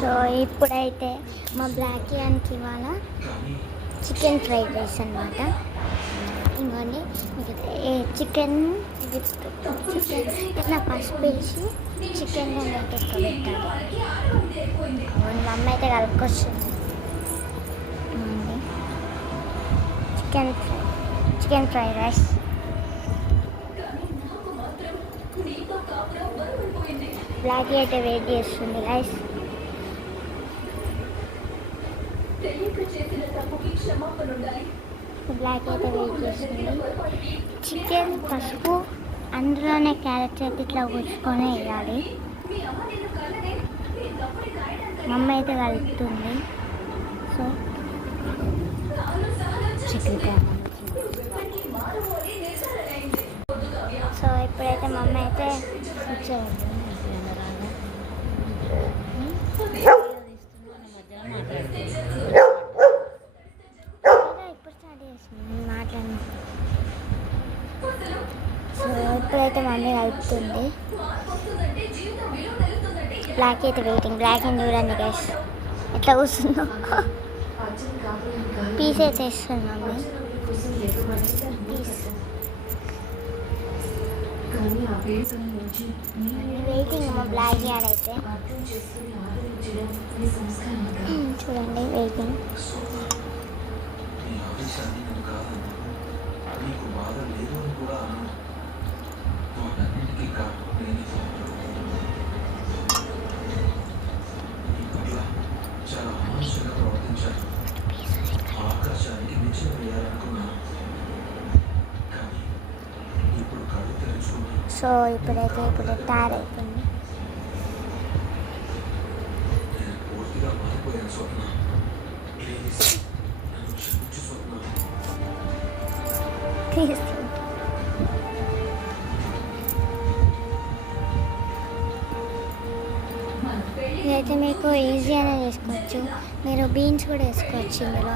So ఇప్పుడైతే మా black యాన్కి ఇవాళ చికెన్ ఫ్రైడ్ రైస్ అనమాట. ఇంకోండి చికెన్ ఇట్లా పసుపు వేసి చికెన్లో నైట్ ఎక్కువ పెట్టాలి. మా అమ్మ అయితే కలుపుకొస్తుంది. చికెన్ ఫ్రైడ్ రైస్ బ్లాక్ అయితే వెయిట్ చేస్తుంది రైస్. బ్లాక్ అయితే వెయిట్ చేస్తుంది. చికెన్ పసుపు అందులోనే క్యారెట్ అయితే ఇట్లా కూర్చుకొని వేయాలి. మా అమ్మ అయితే కలుపుతుంది. సో సో ఇప్పుడైతే మా అమ్మ అయితే ఇప్పుడు స్టార్ట్ చేసింది మాట్లాడి. సో ఇప్పుడైతే మా మమ్మీ కలుపుతుంది. బ్లాక్ అయితే వెయిటింగ్. బ్లాక్ అని చూడండి గైస్ ఎట్లా కూర్చుందో. పీస్ అయితే వేస్తుంది మమ్మీ. వెయిటింగ్ మా బ్లాక్ యాడ్ అయితే చూడండి వెయిటింగ్. సో ఇప్పుడైతే తయారైపోయింది. ఇదైతే మీకు ఈజీగానే చేసుకోవచ్చు. మీరు బీన్స్ కూడా వేసుకోవచ్చు ఇందులో.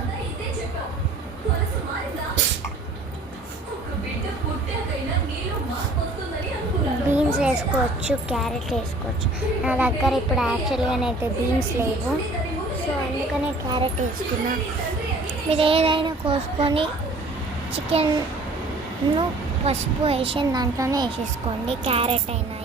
బీన్స్ వేసుకోవచ్చు, క్యారెట్ వేసుకోవచ్చు. నా దగ్గర ఇప్పుడు యాక్చువల్గానైతే బీన్స్ లేవు, సో అందుకనే క్యారెట్ వేసుకున్నా. మీరు ఏదైనా కోసుకొని చికెన్ను పసుపు వేసి దాంట్లోనే వేసేసుకోండి. క్యారెట్ అయినా